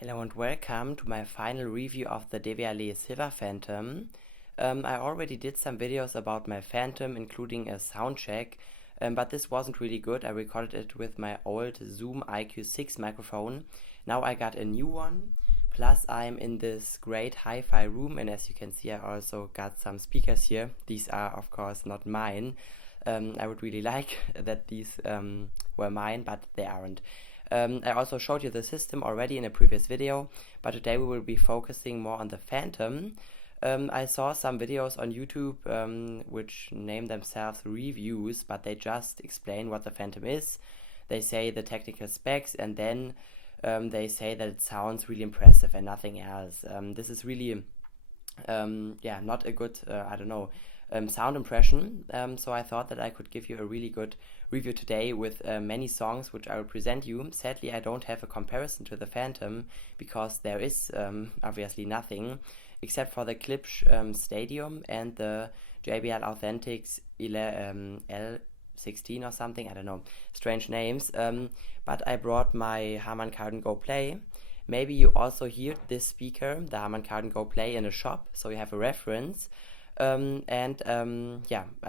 Hello and welcome to my final review of the Devialet Silver Phantom. I already did some videos about my Phantom, including a sound check, but this wasn't really good. I recorded it with my old Zoom IQ6 microphone. Now I got a new one, plus I'm in this great hi-fi room, and as you can see I also got some speakers here. These are of course not mine. I would really like that these were mine, but they aren't. I also showed you the system already in a previous video, but today we will be focusing more on the Phantom. I saw some videos on YouTube which name themselves reviews, but they just explain what the Phantom is. They say the technical specs, and then they say that it sounds really impressive and nothing else. This is really not a good, sound impression. So I thought that I could give you a really good review today with many songs which I will present you. Sadly, I don't have a comparison to the Phantom because there is obviously nothing except for the Klipsch Stadium and the JBL Authentics L16 or something. I don't know, strange names. But I brought my Harman Kardon Go Play. Maybe you also hear this speaker, the Harman Kardon Go Play, in a shop, so you have a reference. I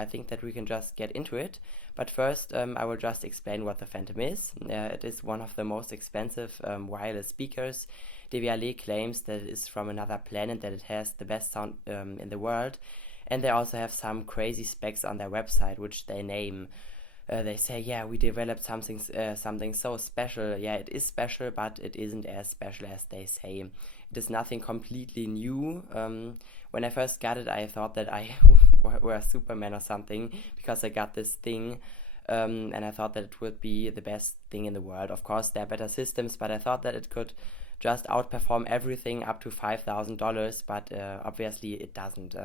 think that we can just get into it. But first, I will just explain what the Phantom is. It is one of the most expensive wireless speakers. Devialet claims that it is from another planet, that it has the best sound in the world. And they also have some crazy specs on their website, which they name. They say, yeah, we developed something so special. Yeah, it is special, but it isn't as special as they say. It is nothing completely new. When I first got it, I thought that I were Superman or something, because I got this thing, and I thought that it would be the best thing in the world. Of course, there are better systems, but I thought that it could just outperform everything up to $5,000, but obviously it doesn't.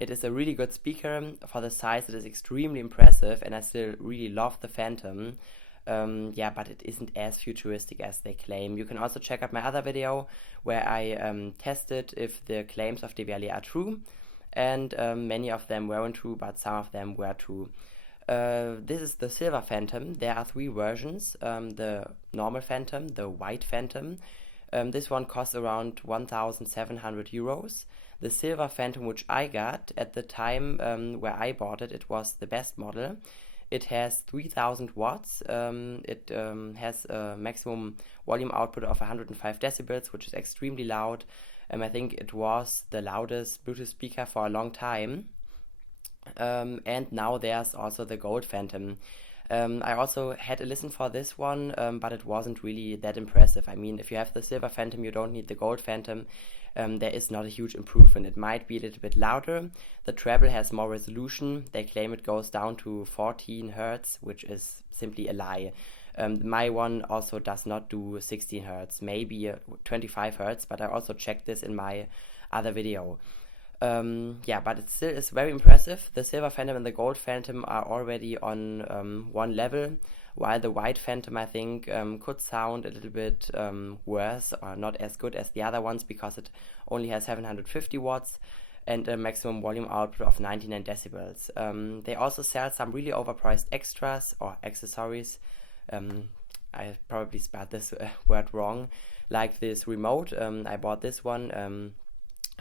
It is a really good speaker. For the size, it is extremely impressive, and I still really love the Phantom. But it isn't as futuristic as they claim. You can also check out my other video where I tested if the claims of Devialet are true, and many of them weren't true, but some of them were true. This is the Silver Phantom. There are three versions. The normal Phantom, the white Phantom. This one costs around 1,700 euros. The Silver Phantom, which I got at the time where I bought it, it was the best model. It has 3000 watts. It has a maximum volume output of 105 decibels, which is extremely loud. I think it was the loudest Bluetooth speaker for a long time. And now there's also the Gold Phantom. I also had a listen for this one, but it wasn't really that impressive. I mean, if you have the Silver Phantom, you don't need the Gold Phantom. There is not a huge improvement. It might be a little bit louder. The treble has more resolution. They claim it goes down to 14 Hertz, which is simply a lie. My one also does not do 16 Hertz, maybe 25 Hertz, but I also checked this in my other video. But it still is very impressive. The Silver Phantom and the Gold Phantom are already on one level, while the White Phantom, I think, could sound a little bit worse, or not as good as the other ones, because it only has 750 watts and a maximum volume output of 99 decibels. They also sell some really overpriced extras or accessories. I probably spelled this word wrong, like this remote. I bought this one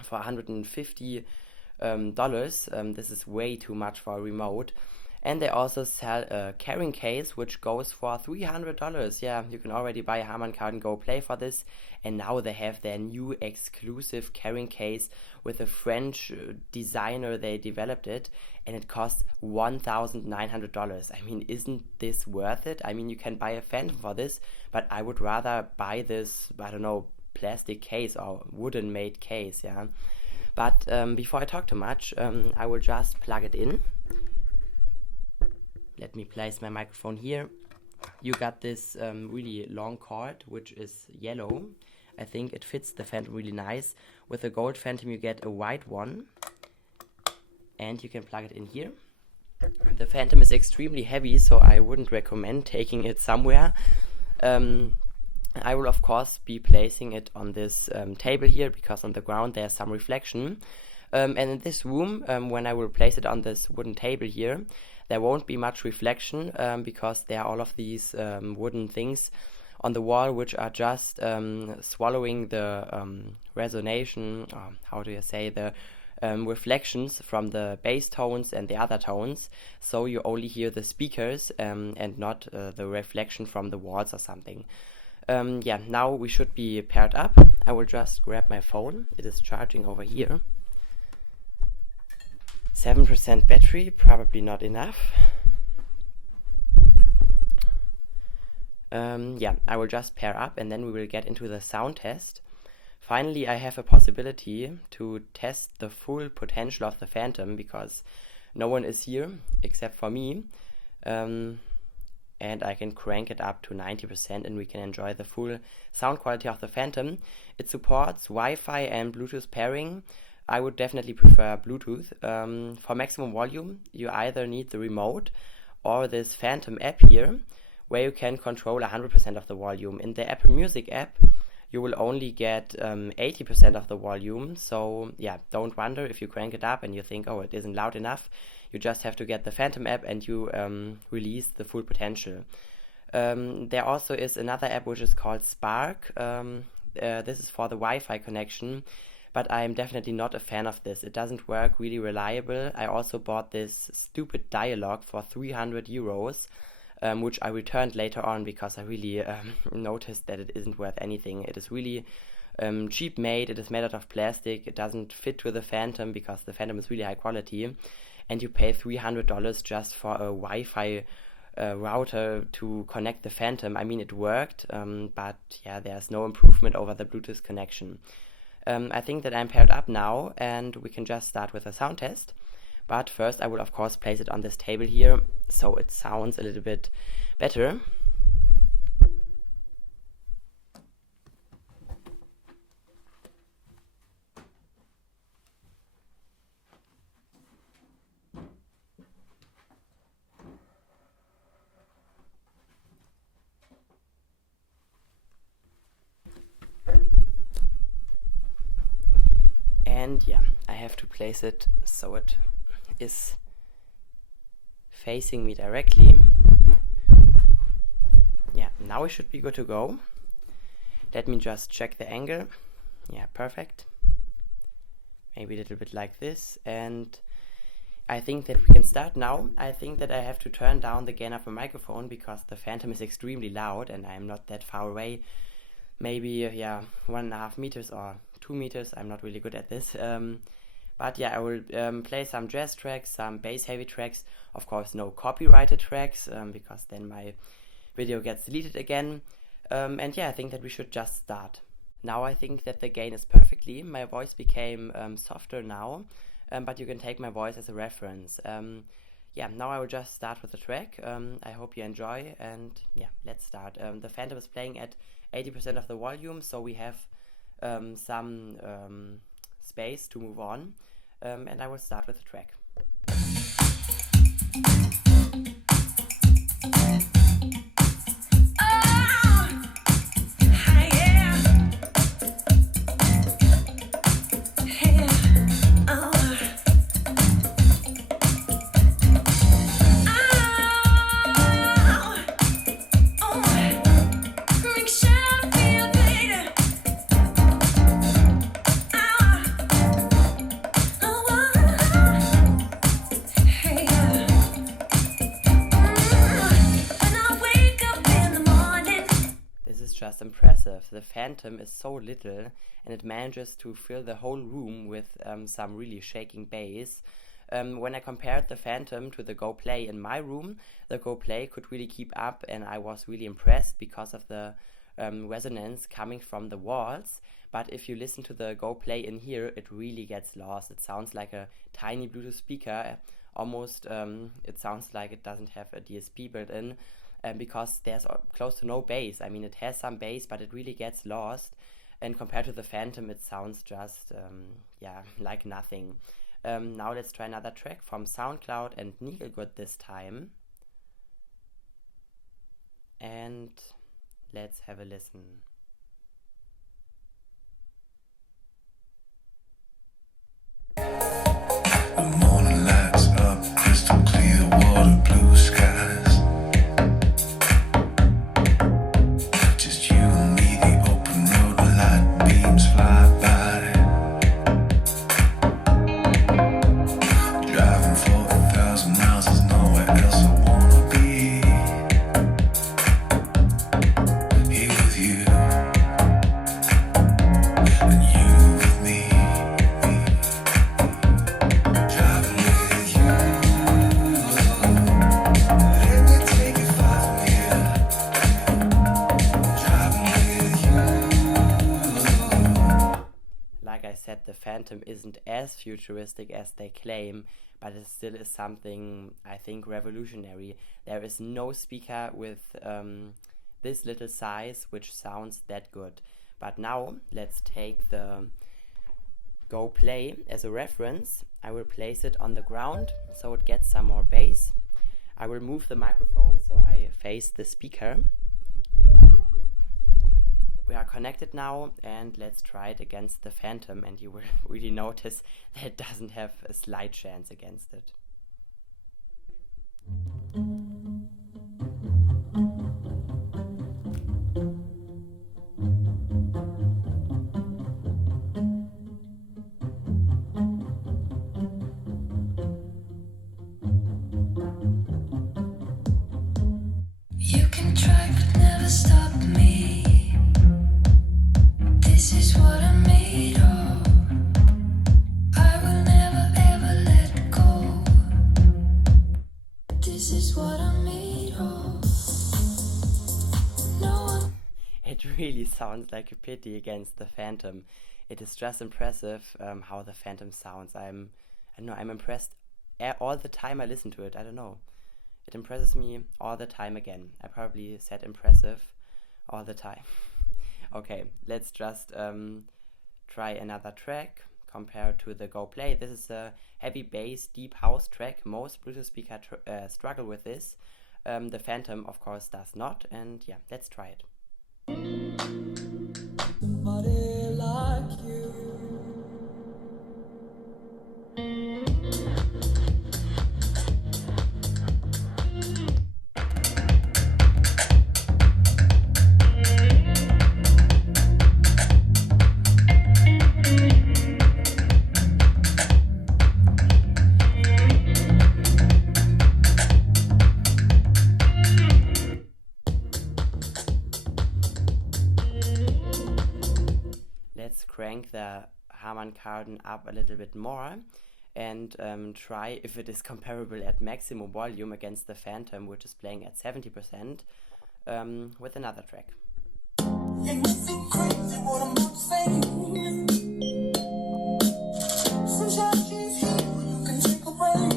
for $150. This is way too much for a remote. And they also sell a carrying case, which goes for $300. Yeah, you can already buy a Harman Kardon Go Play for this. And now they have their new exclusive carrying case with a French designer. They developed it, and it costs $1,900. I mean, isn't this worth it? I mean, you can buy a Phantom for this, but I would rather buy this, I don't know, plastic case or wooden made case, yeah. But before I talk too much, I will just plug it in. Let me place my microphone here. You got this really long cord, which is yellow. I think it fits the Phantom really nice. With the Gold Phantom you get a white one, and you can plug it in here. The Phantom is extremely heavy, so I wouldn't recommend taking it somewhere. I will of course be placing it on this table here, because on the ground there's some reflection. And in this room, when I will place it on this wooden table here, there won't be much reflection, because there are all of these wooden things on the wall which are just swallowing the resonation, how do you say, the reflections from the bass tones and the other tones, so you only hear the speakers and not the reflection from the walls or something. Yeah, now we should be paired up. I will just grab my phone. It is charging over here. 7% battery, probably not enough. Yeah, I will just pair up and then we will get into the sound test. Finally, I have a possibility to test the full potential of the Phantom because no one is here except for me. And I can crank it up to 90% and we can enjoy the full sound quality of the Phantom. It supports Wi-Fi and Bluetooth pairing. I would definitely prefer Bluetooth. For maximum volume, you either need the remote or this Phantom app here, where you can control 100% of the volume. In the Apple Music app, you will only get 80% of the volume. So yeah, don't wonder if you crank it up and you think, oh, it isn't loud enough. You just have to get the Phantom app and you release the full potential. There also is another app which is called Spark. This is for the Wi-Fi connection, but I'm definitely not a fan of this. It doesn't work really reliable. I also bought this stupid dialogue for 300 euros. Which I returned later on because I really noticed that it isn't worth anything. It is really cheap made, it is made out of plastic, it doesn't fit with the Phantom because the Phantom is really high quality, and you pay $300 just for a Wi-Fi router to connect the Phantom. I mean, it worked, but yeah, there's no improvement over the Bluetooth connection. I think that I'm paired up now and we can just start with a sound test. But first I will of course place it on this table here so it sounds a little bit better. And yeah, I have to place it so it is facing me directly. Yeah, now we should be good to go. Let me just check the angle. Yeah, perfect. Maybe a little bit like this, and I think that we can start now. I think that I have to turn down the gain of my microphone because the Phantom is extremely loud and I'm not that far away. Maybe, yeah, 1.5 meters or 2 meters. I'm not really good at this. But yeah, I will play some jazz tracks, some bass heavy tracks, of course no copyrighted tracks, because then my video gets deleted again. And yeah, I think that we should just start. Now I think that the gain is perfectly. My voice became softer now, but you can take my voice as a reference. Yeah, now I will just start with the track. I hope you enjoy, and yeah, let's start. The Phantom is playing at 80% of the volume, so we have some space to move on. And I will start with the track. Just impressive. The Phantom is so little and it manages to fill the whole room with some really shaking bass. When I compared the Phantom to the Go Play in my room, the Go Play could really keep up and I was really impressed because of the resonance coming from the walls. But if you listen to the Go Play in here, it really gets lost. It sounds like a tiny Bluetooth speaker. Almost it sounds like it doesn't have a DSP built in. Because there's close to no bass. I mean, it has some bass, but it really gets lost. And compared to the Phantom, it sounds just, yeah, like nothing. Now let's try another track from SoundCloud and Needlegood this time. And let's have a listen. The morning lights up, crystal clear water, blue skies. Just Phantom isn't as futuristic as they claim, but it still is something, I think, revolutionary. There is no speaker with this little size which sounds that good. But now let's take the Go Play as a reference. I will place it on the ground so it gets some more bass. I will move the microphone so I face the speaker. We are connected now, and let's try it against the Phantom, and you will really notice that it doesn't have a slight chance against it. You can try but never stop me. This is what I'm made of. I will never ever let go. This is what I'm made of. No one. It really sounds like a pity against the Phantom. It is just impressive how the Phantom sounds. I'm impressed all the time I listen to it. I don't know. It impresses me all the time again. I probably said impressive all the time. Okay, let's just try another track compared to the Go Play. This is a heavy bass, deep house track. Most Bluetooth speakers struggle with this. The Phantom, of course, does not. And yeah, let's try it. Somebody like you. Let's crank the Harman Kardon up a little bit more and try if it is comparable at maximum volume against the Phantom, which is playing at 70%, with another track. It must be crazy what I'm about to say. Sunshine, she's here, you can take a break.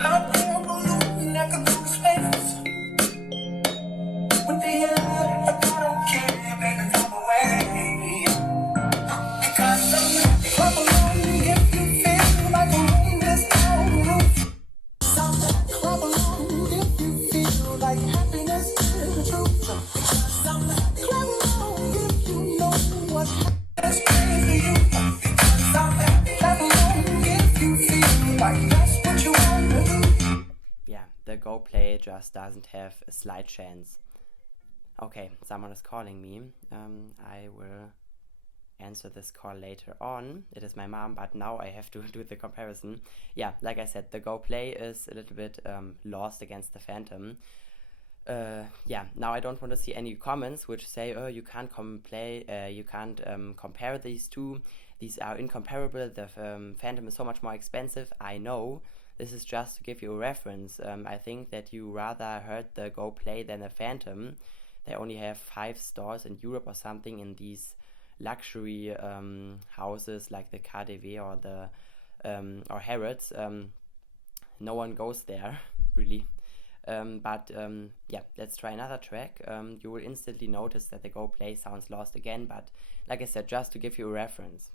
I'm there alone, I can go space. With the air, I don't care, baby, come away. Because I'm clap along if you feel like a rain is down the roof. Clap along if you feel like happiness is the truth. Clap along if you know what happiness means to you. Clap along if you feel like that's what you want to do. Yeah, the Go Play just doesn't have a slight chance. Okay, someone is calling me. I will answer this call later on. It is my mom, but now I have to do the comparison. Yeah, like I said, the Go Play is a little bit lost against the Phantom. Yeah, now I don't want to see any comments which say, oh, you can't compare these two. These are incomparable. The Phantom is so much more expensive. I know. This is just to give you a reference. I think that you rather heard the Go Play than the Phantom. They only have 5 stores in Europe or something in these luxury houses like the KaDeWe or the or Harrods. No one goes there really. But yeah, let's try another track. You will instantly notice that the Go Play sounds lost again, but like I said, just to give you a reference.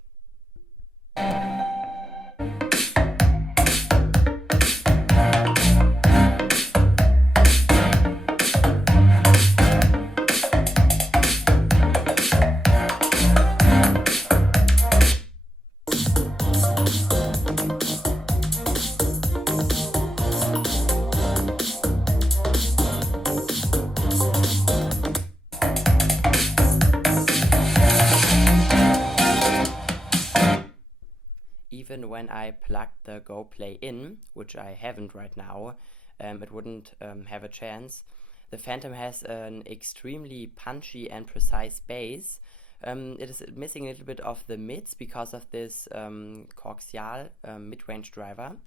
Even when I plugged the Go Play in, which I haven't right now, it wouldn't have a chance. The Phantom has an extremely punchy and precise bass. It is missing a little bit of the mids because of this coaxial mid-range driver.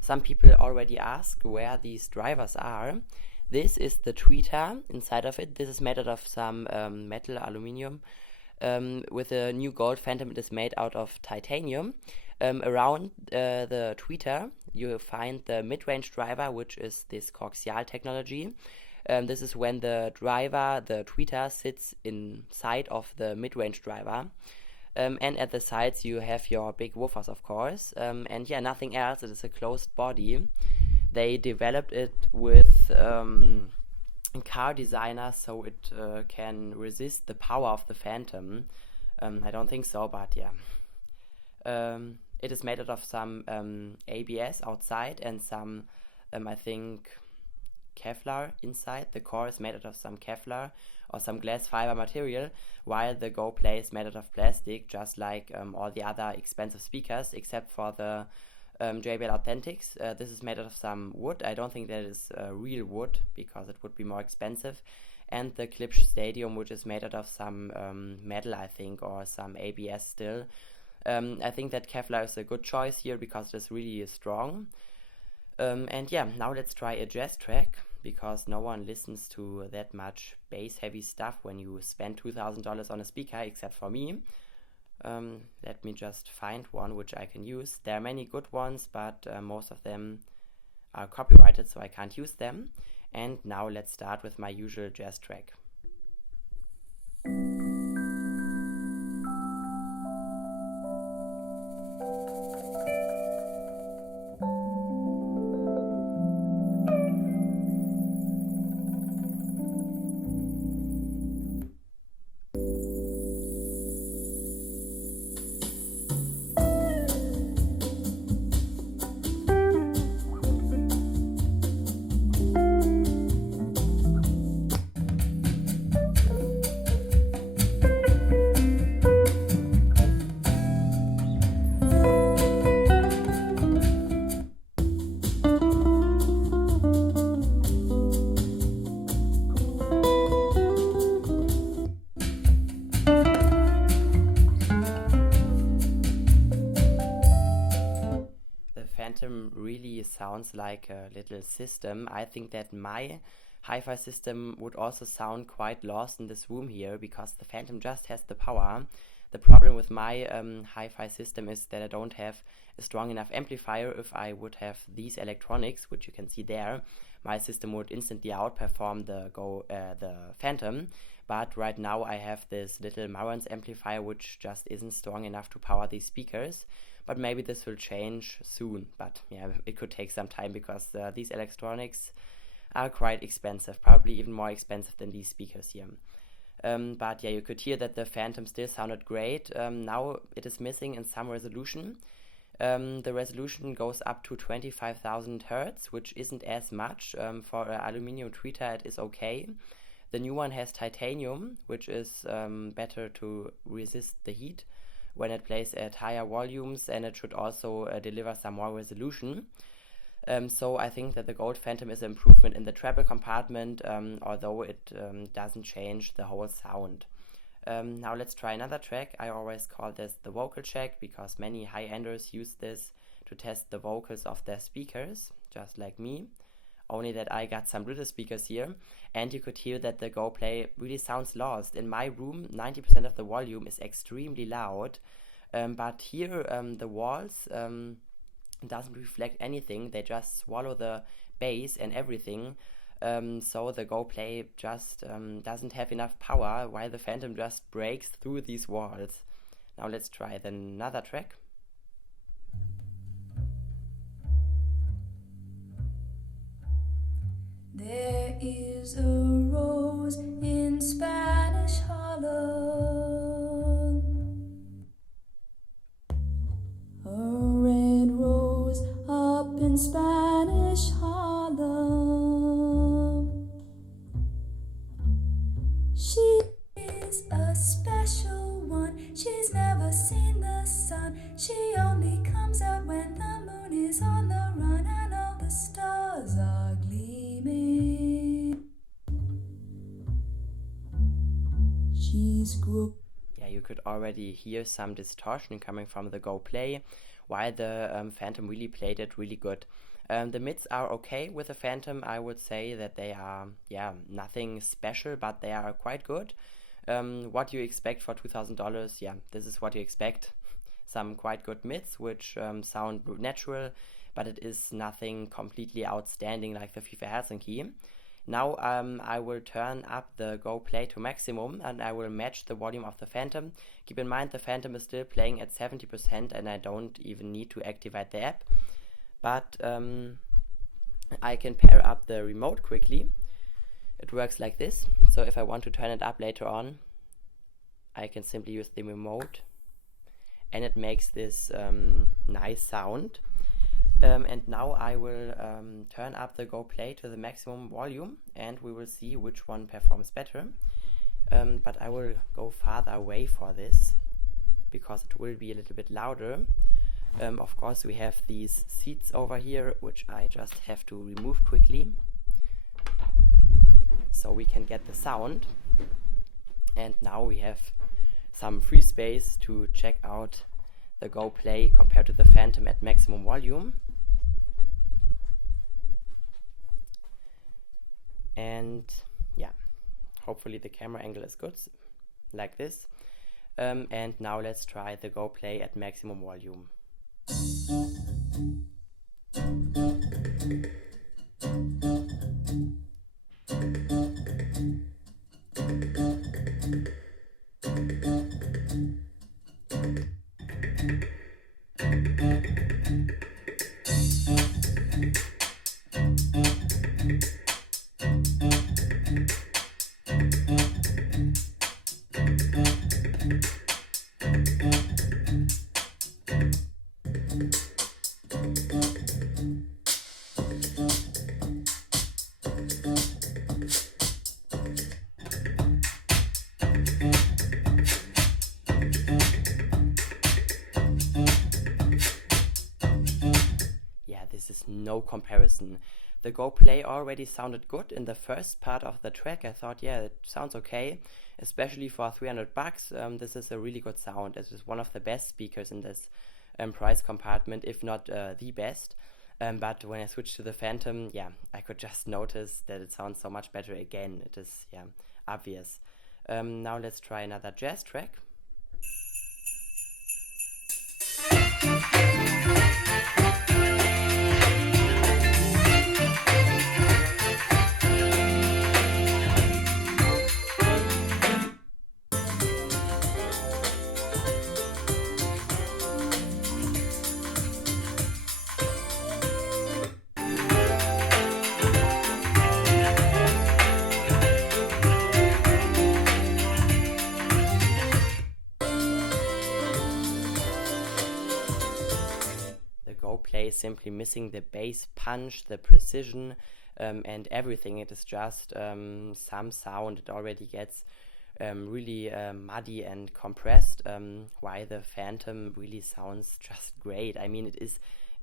Some people already ask where these drivers are. This is the tweeter inside of it. This is made out of some metal aluminium. With a new gold phantom, it is made out of titanium. Around the tweeter, you will find the mid-range driver, which is this coaxial technology. This is when the driver, the tweeter, sits inside of the mid-range driver. And at the sides you have your big woofers, of course. And yeah, nothing else. It is a closed body. They developed it with car designers so it can resist the power of the Phantom. I don't think so, but yeah. It is made out of some ABS outside and some, I think, Kevlar inside. The core is made out of some Kevlar or some glass fiber material, while the Go Play is made out of plastic, just like all the other expensive speakers, except for the JBL Authentics. This is made out of some wood. I don't think that is real wood, because it would be more expensive. And the Klipsch Stadium, which is made out of some metal, I think, or some ABS still. I think that Kevlar is a good choice here, because it is really strong. And yeah, now let's try a jazz track, because no one listens to that much bass-heavy stuff when you spend $2,000 on a speaker, except for me. Let me just find one which I can use. There are many good ones, but most of them are copyrighted, so I can't use them. And now let's start with my usual jazz track. Phantom really sounds like a little system. I think that my hi-fi system would also sound quite lost in this room here, because the Phantom just has the power. The problem with my hi-fi system is that I don't have a strong enough amplifier. If I would have these electronics, which you can see there, my system would instantly outperform the Phantom. But right now I have this little Marantz amplifier, which just isn't strong enough to power these speakers. But maybe this will change soon. But yeah, it could take some time, because these electronics are quite expensive, probably even more expensive than these speakers here. But yeah, you could hear that the Phantom still sounded great. Now it is missing in some resolution. The resolution goes up to 25,000 Hertz, which isn't as much. For an aluminum tweeter it is okay. The new one has titanium, which is better to resist the heat when it plays at higher volumes, and it should also deliver some more resolution. So I think that the Gold Phantom is an improvement in the treble compartment, although it doesn't change the whole sound. Now let's try another track. I always call this the vocal check, because many high-enders use this to test the vocals of their speakers, just like me. Only that I got some British speakers here, and you could hear that the Go Play really sounds lost. In my room, 90% of the volume is extremely loud, but here the walls doesn't reflect anything. They just swallow the bass and everything. So the Go Play just doesn't have enough power, while the Phantom just breaks through these walls. Now let's try another track. There is a rose in Spanish Harlem, a red rose up in Spanish Harlem. She is a special one, she's never seen the sun. She only comes out when the moon is on the run and all the stars are gleaming. She's Yeah, you could already hear some distortion coming from the Go Play, while the Phantom really played it really good. The mids are okay with the Phantom. I would say that they are, nothing special, but they are quite good. What you expect for $2,000, yeah, this is what you expect. Some quite good mids, which sound natural, but it is nothing completely outstanding like the FIFA Helsinki. Now I will turn up the Go Play to maximum, and I will match the volume of the Phantom. Keep in mind the Phantom is still playing at 70% and I don't even need to activate the app. But I can pair up the remote quickly. It works like this. So if I want to turn it up later on, I can simply use the remote and it makes this nice sound. And now I will turn up the Go Play to the maximum volume and we will see which one performs better. But I will go farther away for this because it will be a little bit louder. Of course we have these seats over here which I just have to remove quickly so we can get the sound. And now we have some free space to check out the Go Play compared to the Phantom at maximum volume. And yeah, hopefully the camera angle is good, like this. And now let's try the Go Play at maximum volume. This is no comparison. The Go Play already sounded good in the first part of the track. I thought, yeah, it sounds okay, especially for $300. This is a really good sound. It is one of the best speakers in this price compartment, if not the best. But when I switched to the Phantom, yeah, I could just notice that it sounds so much better again. It is, yeah, obvious. Now let's try another jazz track. Play simply missing the bass punch, the precision, and everything. It is just some sound. It already gets really muddy and compressed, while the Phantom really sounds just great. I mean, it is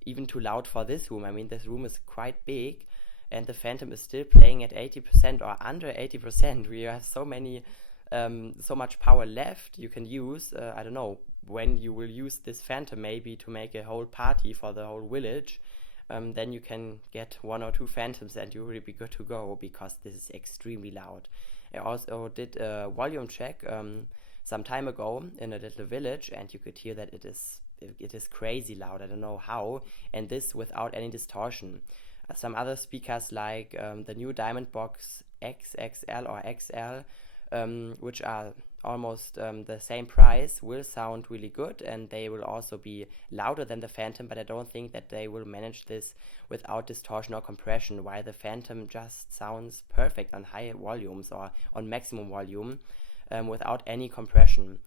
even too loud for this room. I mean, this room is quite big and the Phantom is still playing at 80% or under 80%. We have so much power left you can use. I don't know when you will use this Phantom, maybe to make a whole party for the whole village. Then you can get 1 or 2 Phantoms and you'll really be good to go, because this is extremely loud. I also did a volume check some time ago in a little village, and you could hear that it is crazy loud. I don't know how, and this without any distortion. Some other speakers like the new Diamond Box XXL or XL, which are almost the same price, will sound really good, and they will also be louder than the Phantom, but I don't think that they will manage this without distortion or compression, while the Phantom just sounds perfect on high volumes or on maximum volume without any compression.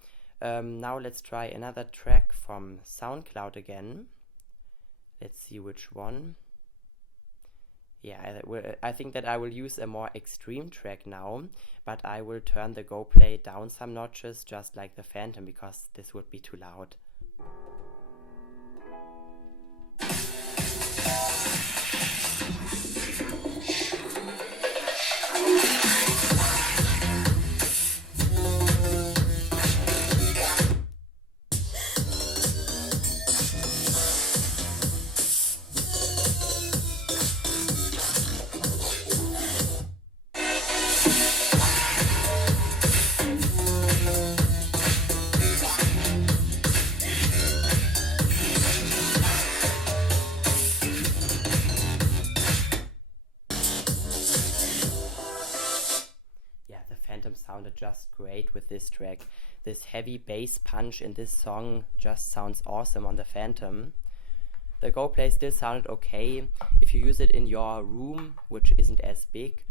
Now let's try another track from SoundCloud again. Let's see which one. Yeah, I think that I will use a more extreme track now, but I will turn the Go Play down some notches, just like the Phantom, because this would be too loud. Phantom sounded just great with this track. This heavy bass punch in this song just sounds awesome on the Phantom. The Go Play still sounded okay. If you use it in your room, which isn't as big,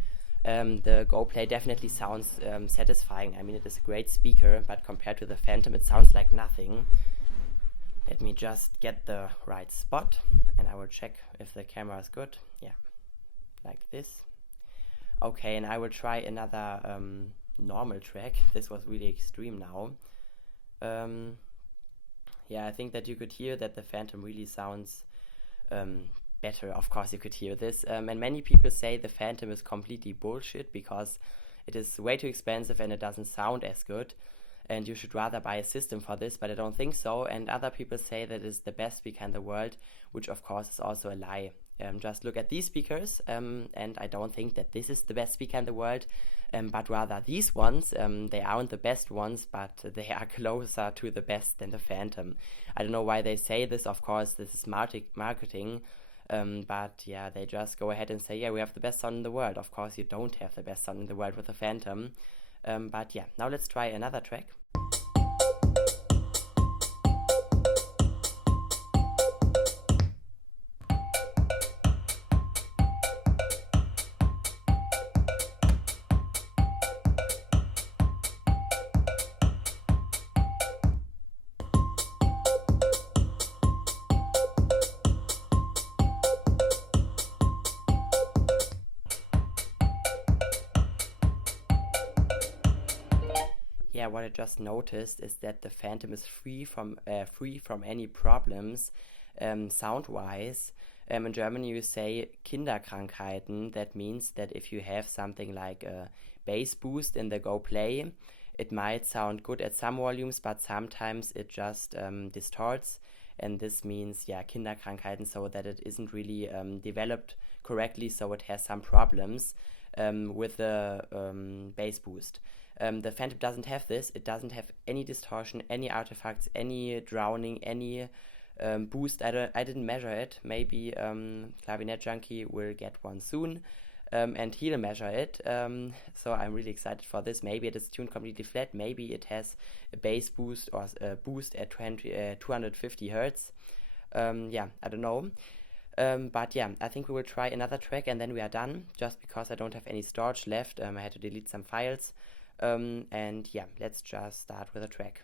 the Go Play definitely sounds satisfying. I mean, it is a great speaker, but compared to the Phantom, it sounds like nothing. Let me just get the right spot, and I will check if the camera is good. Yeah, like this. Okay, and I will try another normal track. This was really extreme now. Yeah, I think that you could hear that the Phantom really sounds better. Of course you could hear this. And many people say the Phantom is completely bullshit because it is way too expensive and it doesn't sound as good. And you should rather buy a system for this, but I don't think so. And other people say that it's the best speaker in the world, which of course is also a lie. Just look at these speakers, and I don't think that this is the best speaker in the world, but rather these ones. They aren't the best ones, but they are closer to the best than the Phantom. I don't know why they say this. Of course, this is marketing, but yeah, they just go ahead and say, yeah, we have the best sound in the world. Of course, you don't have the best sound in the world with the Phantom. But yeah, now let's try another track. Yeah, what I just noticed is that the Phantom is free from any problems sound-wise. In Germany you say Kinderkrankheiten. That means that if you have something like a bass boost in the Go Play, it might sound good at some volumes, but sometimes it just distorts. And this means, yeah, Kinderkrankheiten, so that it isn't really developed correctly, so it has some problems with the bass boost. The Phantom doesn't have this. It doesn't have any distortion, any artifacts, any drowning, any boost. I didn't measure it. Maybe Clavinet Junkie will get one soon, and he'll measure it. So I'm really excited for this. Maybe it is tuned completely flat. Maybe it has a bass boost or a boost at 250 Hertz. Yeah, I don't know. But yeah, I think we will try another track and then we are done, just because I don't have any storage left. I had to delete some files. And yeah, let's just start with a track.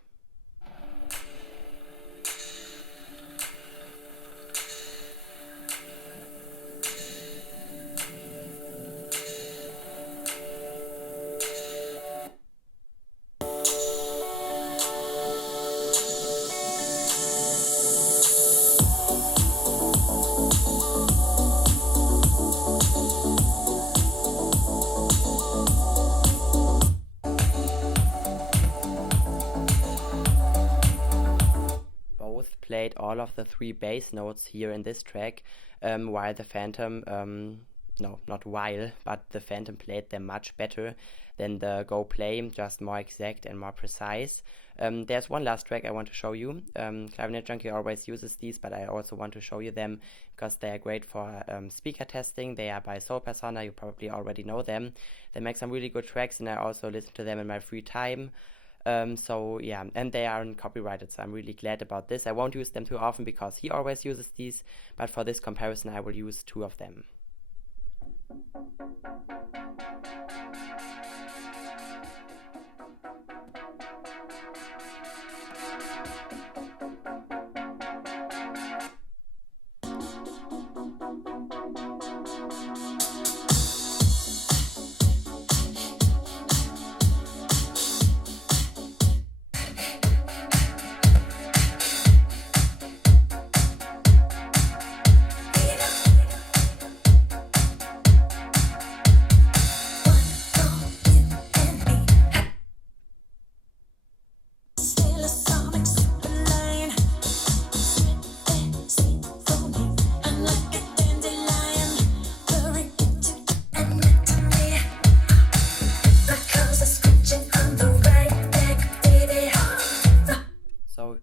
Played all of the 3 bass notes here in this track, while the Phantom, no, not while, but the Phantom played them much better than the Go Play, just more exact and more precise. There's one last track I want to show you. Clavinet Junkie always uses these, but I also want to show you them because they are great for speaker testing. They are by Soul Persona, you probably already know them. They make some really good tracks and I also listen to them in my free time. So yeah, and they aren't copyrighted, so I'm really glad about this. I won't use them too often because he always uses these, but for this comparison I will use 2 of them.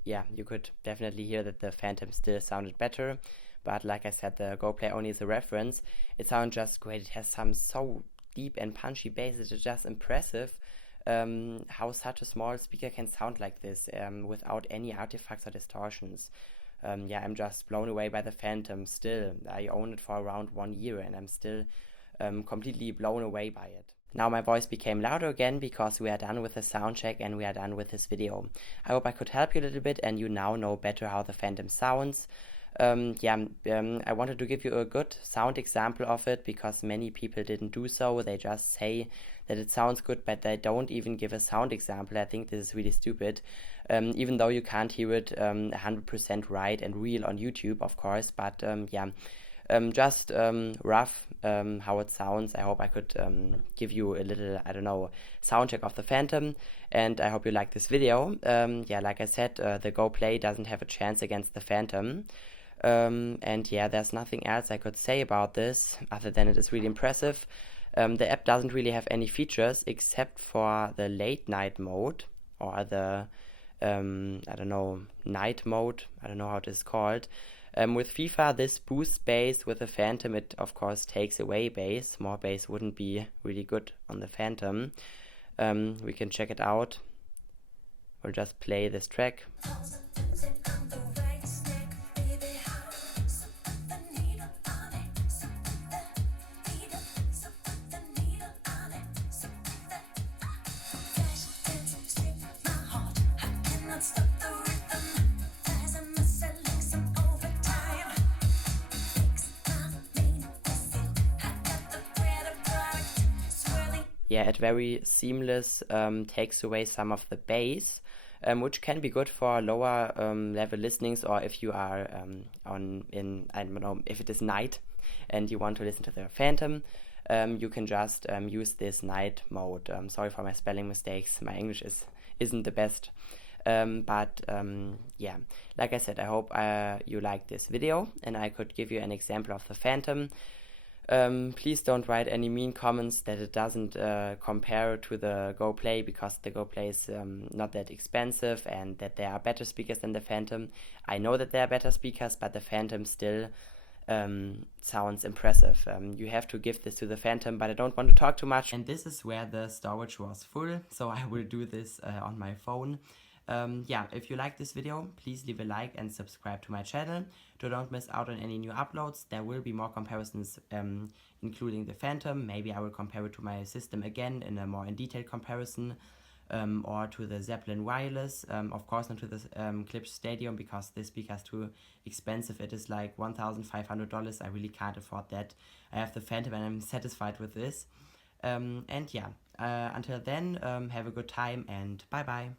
Yeah, you could definitely hear that the Phantom still sounded better, but like I said, the Go Play only is a reference. It sounds just great. It has some so deep and punchy bass. It's just impressive. how such a small speaker can sound like this without any artifacts or distortions. Yeah, I'm just blown away by the Phantom still. I own it for around 1 year and I'm still completely blown away by it. Now my voice became louder again because we are done with the sound check and we are done with this video. I hope I could help you a little bit and you now know better how the Phantom sounds. I wanted to give you a good sound example of it because many people didn't do so. They just say that it sounds good, but they don't even give a sound example. I think this is really stupid, even though you can't hear it 100% right and real on YouTube, of course. But just rough how it sounds. I hope I could give you a little, I don't know, sound check of the Phantom, and I hope you like this video. Yeah, like I said, the Go Play doesn't have a chance against the Phantom. And yeah, there's nothing else I could say about this other than it is really impressive. The app doesn't really have any features except for the late night mode or the, I don't know, night mode. I don't know how it is called. With FIFA, this boosts bass. With the Phantom, it of course takes away bass. More bass wouldn't be really good on the Phantom. We can check it out. We'll just play this track. Yeah, it very seamless takes away some of the bass, which can be good for lower level listenings, or if you are I don't know, if it is night and you want to listen to the Phantom, you can just use this night mode. Sorry for my spelling mistakes, my English isn't the best. Yeah, like I said, I hope you liked this video and I could give you an example of the Phantom. Please don't write any mean comments that it doesn't compare to the Go Play, because the Go Play is not that expensive and that there are better speakers than the Phantom. I know that there are better speakers, but the Phantom still sounds impressive. You have to give this to the Phantom, but I don't want to talk too much. And this is where the storage was full, so I will do this on my phone. Yeah, if you like this video, please leave a like and subscribe to my channel to don't miss out on any new uploads. There will be more comparisons, including the Phantom. Maybe I will compare it to my system again in a more in-detail comparison, or to the Zeppelin Wireless. Of course not to the Klipsch Stadium, because this speaker is too expensive. It is like $1,500. I really can't afford that. I have the Phantom and I'm satisfied with this. And yeah, until then, have a good time and bye bye.